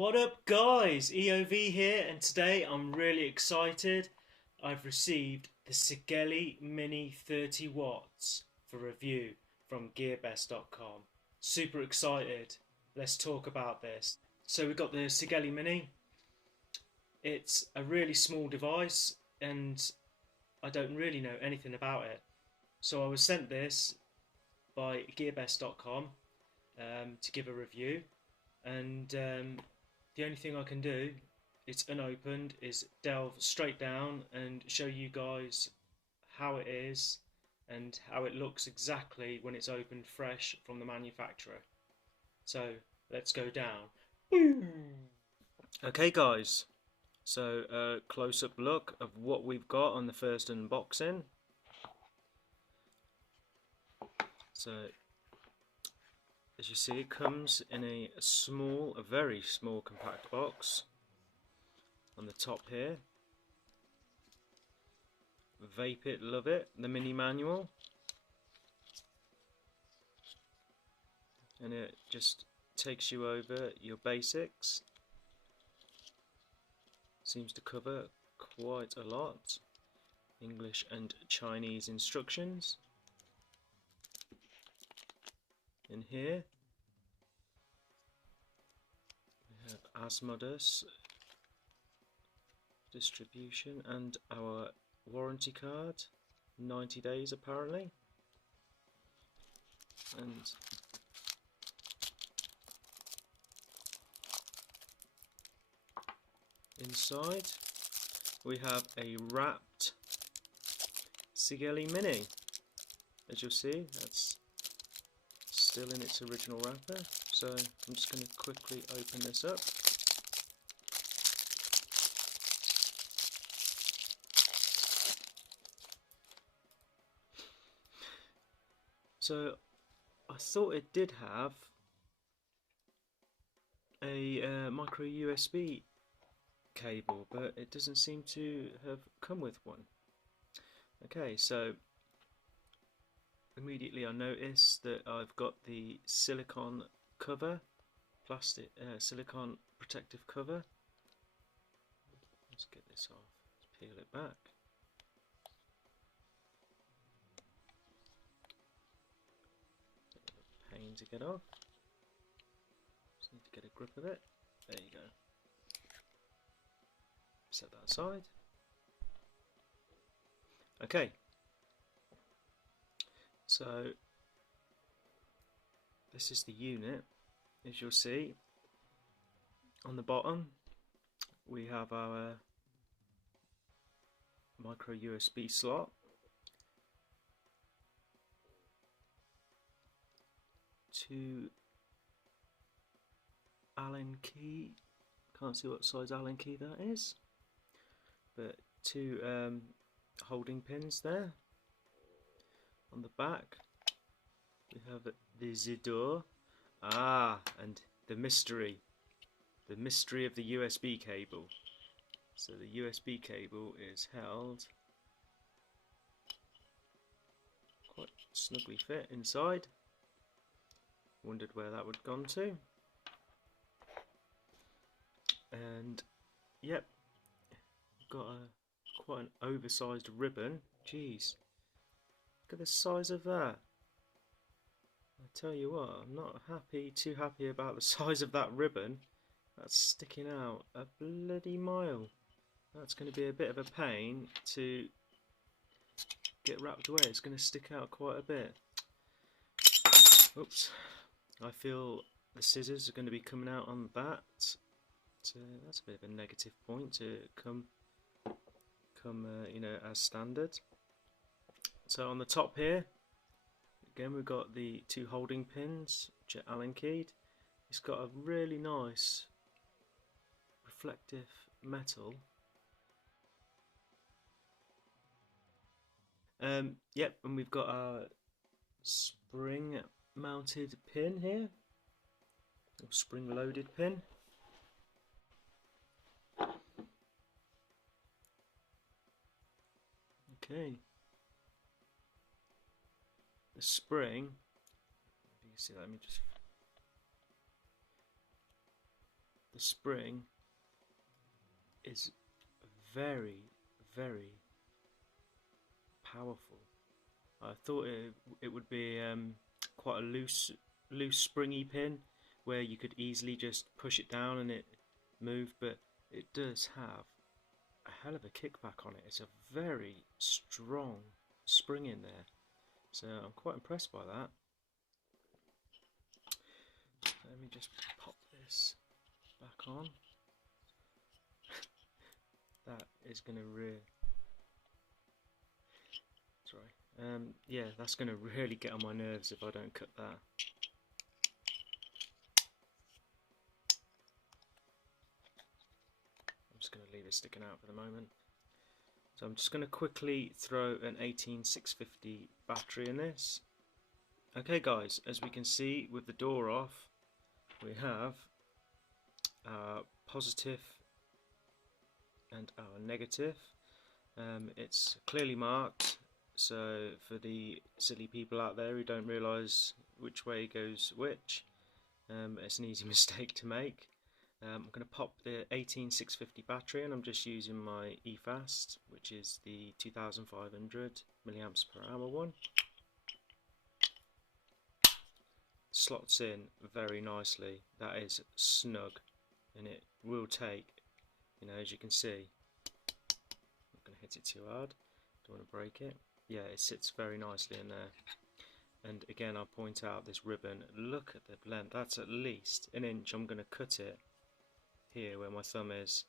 What up guys, EOV here, and today I'm really excited. I've received the Sigelei Mini 30 watts for review from Gearbest.com. Super excited. Let's talk about this. So we've got the Sigelei Mini. It's a really small device and I don't really know anything about it. So I was sent this by Gearbest.com to give a review, and the only thing I can do, it's unopened, is delve straight down and show you guys how it is and how it looks exactly when it's opened fresh from the manufacturer. So let's go down. Okay guys, so a close-up look of what we've got on the first unboxing. So as you see, it comes in a very small compact box. On the top here, Vape It, Love It, the mini manual, and it just takes you over your basics. Seems to cover quite a lot. English and Chinese instructions. In here we have Asmodus distribution and our warranty card, 90 days apparently. And inside we have a wrapped Sigelei Mini. As you'll see, that's still in its original wrapper, so I'm just going to quickly open this up. So I thought it did have a micro USB cable, but it doesn't seem to have come with one. Okay, so immediately I noticed that I've got the silicone cover, plastic silicone protective cover. Let's get this off, let's peel it back. Pain to get off, just need to get a grip of it. There you go. Set that aside. Okay, so this is the unit. As you'll see, on the bottom we have our micro USB slot, two Allen key, can't see what size Allen key that is, but two holding pins there. On the back we have the door, and the mystery of the USB cable. So the USB cable is held quite snugly fit inside. Wondered where that would have gone to. And yep, got quite an oversized ribbon. Jeez, look at the size of that. I tell you what, I'm not too happy about the size of that ribbon. That's sticking out a bloody mile. That's going to be a bit of a pain to get wrapped away. It's going to stick out quite a bit. Oops. I feel the scissors are going to be coming out on that. So that's a bit of a negative point to come you know, as standard. So on the top here, again we've got the two holding pins, which are Allen keyed. It's got a really nice reflective metal. Yep, and we've got our spring mounted pin here, or spring loaded pin. Okay, the spring, if you can see that, let me just the spring is very, very powerful. I thought it would be quite a loose springy pin where you could easily just push it down and it move, but it does have a hell of a kickback on it. It's a very strong spring in there, so I'm quite impressed by that. Let me just pop this back on. That is going to yeah, that's going to really get on my nerves if I don't cut that. I'm just going to leave it sticking out for the moment. So I'm just going to quickly throw an 18650 battery in this. Okay guys, as we can see with the door off, we have our positive and our negative. It's clearly marked, so for the silly people out there who don't realise which way goes which, it's an easy mistake to make. I'm going to pop the 18650 battery, and I'm just using my eFast, which is the 2500 milliamps per hour one. Slots in very nicely. That is snug, and it will take, you know, as you can see. I'm not going to hit it too hard, don't want to break it. Yeah, it sits very nicely in there. And again, I'll point out this ribbon. Look at the length. That's at least an inch. I'm going to cut it here where my thumb is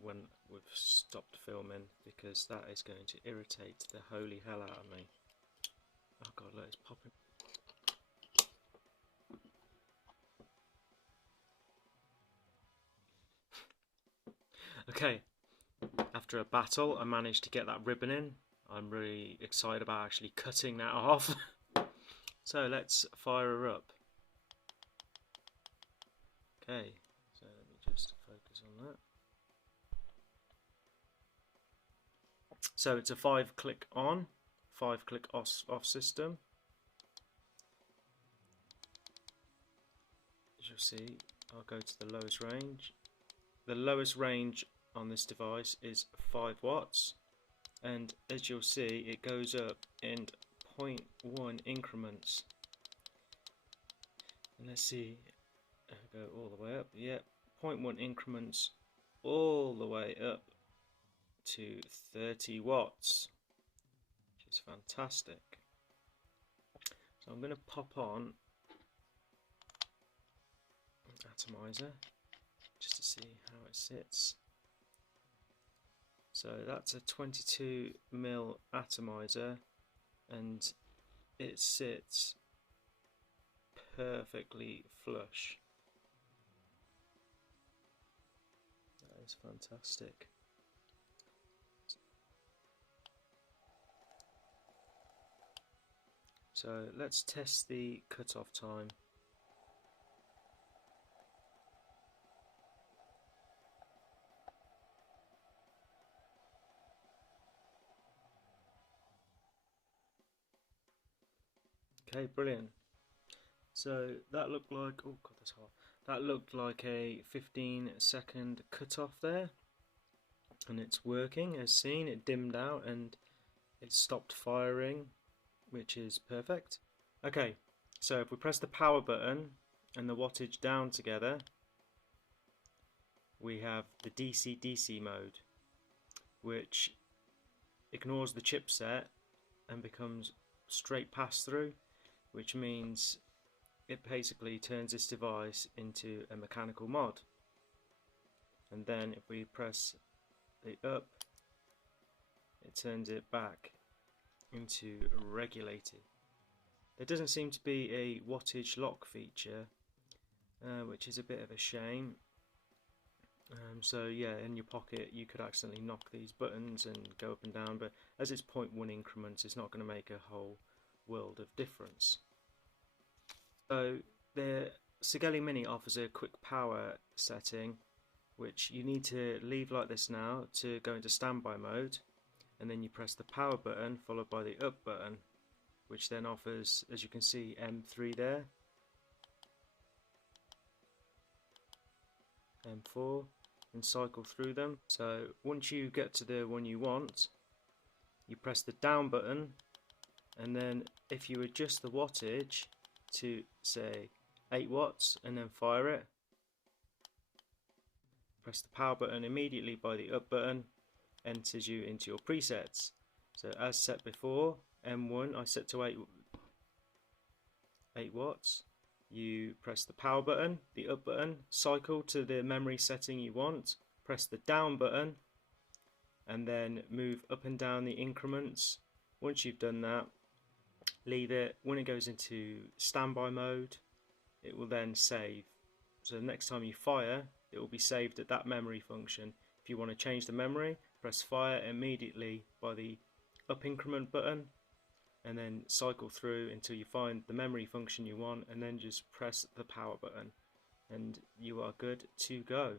when we've stopped filming, because that is going to irritate the holy hell out of me. Oh god, look, it's popping. Okay, after a battle I managed to get that ribbon in. I'm really excited about actually cutting that off. So let's fire her up. Okay, so let me just focus on that. So it's a 5-click on, 5-click off system. As you'll see, I'll go to the lowest range. The lowest range on this device is 5 watts, and as you'll see, it goes up in 0.1 increments. And let's see, I'll go all the way up. Yep, 0.1 increments all the way up to 30 watts, which is fantastic. So I'm going to pop on an atomizer just to see how it sits. So that's a 22mm atomizer, and it sits perfectly flush. That is fantastic. So let's test the cutoff time. Okay, brilliant. So that looked like, oh god, that's hot. That looked like a 15-second cutoff there, and it's working as seen. It dimmed out and it stopped firing, which is perfect. Okay, so if we press the power button and the wattage down together, we have the DC-DC mode, which ignores the chipset and becomes straight pass-through, which means it basically turns this device into a mechanical mod. And then if we press the up, it turns it back into regulated. There doesn't seem to be a wattage lock feature, which is a bit of a shame. So yeah, in your pocket you could accidentally knock these buttons and go up and down, but as it's 0.1 increments, it's not going to make a whole world of difference. So the Sigelei Mini offers a quick power setting, which you need to leave like this now to go into standby mode, and then you press the power button followed by the up button, which then offers, as you can see, M3 there. and 4, and cycle through them. So once you get to the one you want, you press the down button, and then if you adjust the wattage to say 8 watts and then fire it, press the power button immediately by the up button, enters you into your presets. So as set before, M1 I set to 8 watts. You press the power button, the up button, cycle to the memory setting you want, press the down button, and then move up and down the increments. Once you've done that, leave it. When it goes into standby mode, it will then save. So the next time you fire, it will be saved at that memory function. If you want to change the memory, press fire immediately by the up increment button, and then cycle through until you find the memory function you want, and then just press the power button and you are good to go.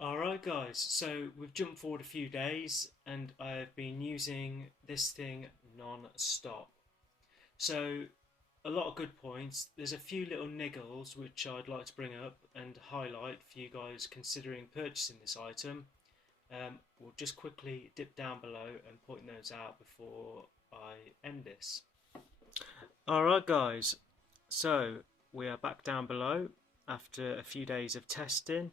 Alright guys, so we've jumped forward a few days and I've been using this thing non-stop. So a lot of good points. There's a few little niggles which I'd like to bring up and highlight for you guys considering purchasing this item. We'll just quickly dip down below and point those out before I end this. Alright guys, so we are back down below after a few days of testing,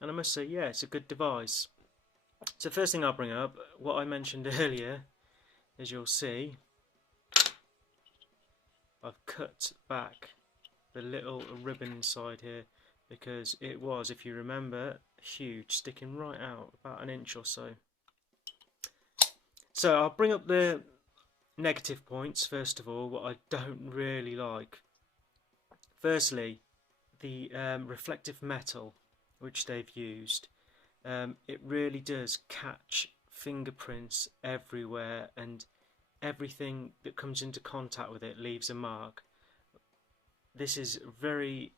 and I must say, yeah, it's a good device. So first thing I'll bring up, what I mentioned earlier, as you'll see, I've cut back the little ribbon inside here because it was, if you remember, huge, sticking right out about an inch or so. So I'll bring up the negative points first of all, what I don't really like. Firstly, the reflective metal which they've used. It really does catch fingerprints everywhere, and everything that comes into contact with it leaves a mark. This is very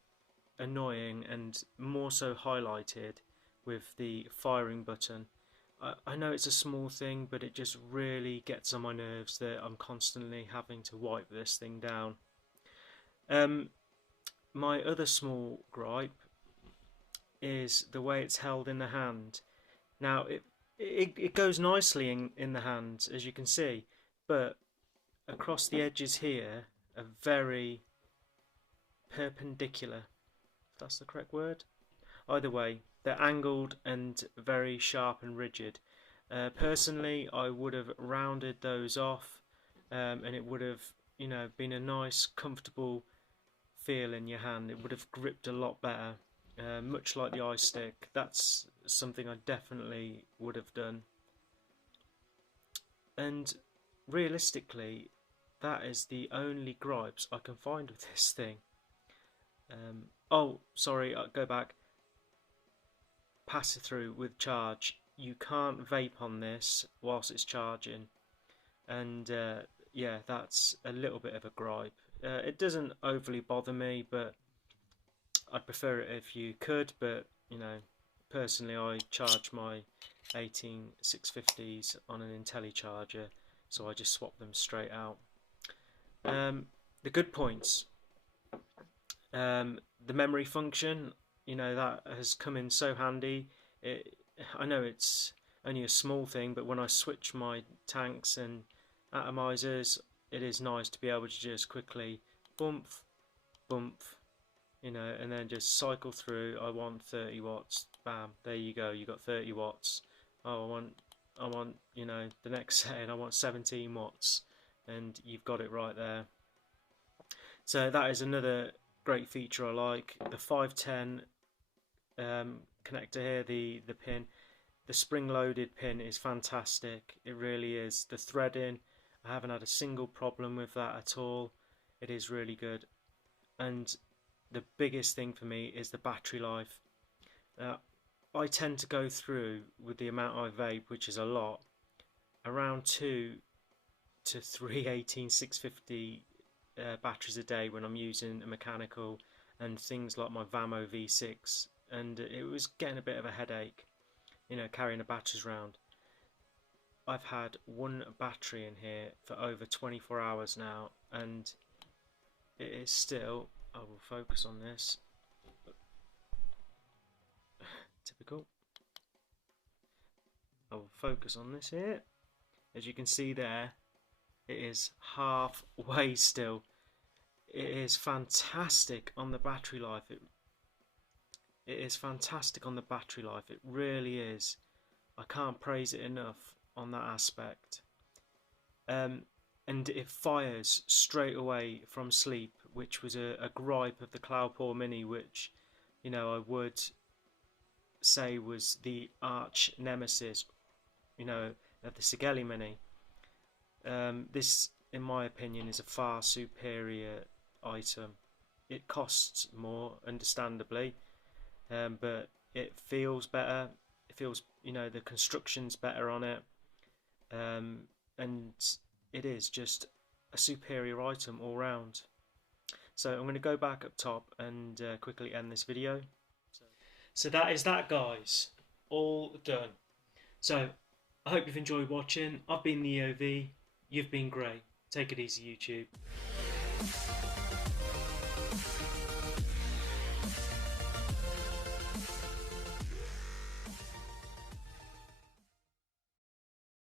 annoying and more so highlighted with the firing button. I know it's a small thing, but it just really gets on my nerves that I'm constantly having to wipe this thing down. My other small gripe is the way it's held in the hand. Now it goes nicely in the hand, as you can see, but across the edges here are very perpendicular, if that's the correct word. Either way, they're angled and very sharp and rigid. Personally, I would have rounded those off, and it would have, you know, been a nice, comfortable feel in your hand. It would have gripped a lot better, much like the ice stick. That's something I definitely would have done. And realistically, that is the only gripes I can find with this thing. Oh, sorry, I'll go back. Pass it through with charge. You can't vape on this whilst it's charging, and yeah, that's a little bit of a gripe. It doesn't overly bother me, but I'd prefer it if you could. But you know, personally, I charge my 18650s on an IntelliCharger, so I just swap them straight out. The good points, the memory function, you know, that has come in so handy. I know it's only a small thing, but when I switch my tanks and atomizers, it is nice to be able to just quickly bump, you know, and then just cycle through. I want 30 watts, bam, there you go, you got 30 watts. Oh, I want, you know, the next setting, I want 17 watts, and you've got it right there. So that is another great feature I like. The 510 connector here, the pin, the spring-loaded pin is fantastic. It really is. The threading, I haven't had a single problem with that at all. It is really good. And the biggest thing for me is the battery life. I tend to go through, with the amount I vape, which is a lot, around 2 to 3 18650 batteries a day when I'm using a mechanical and things like my Vamo V6, and it was getting a bit of a headache, you know, carrying the batteries around. I've had one battery in here for over 24 hours now, and it is still, I will focus on this, Typical. I will focus on this here. As you can see there, it is halfway still. It is fantastic on the battery life. It is fantastic on the battery life. It really is. I can't praise it enough on that aspect. And it fires straight away from sleep, which was a gripe of the Cloudpore Mini, which, you know, I would say was the arch nemesis, you know, of the Sigelei Mini. This, in my opinion, is a far superior item. It costs more, understandably, but it feels better. It feels, you know, the construction's better on it, and it is just a superior item all round. So I'm going to go back up top and quickly end this video. So that is that, guys, all done. So I hope you've enjoyed watching. I've been the EOV. You've been great. Take it easy, YouTube.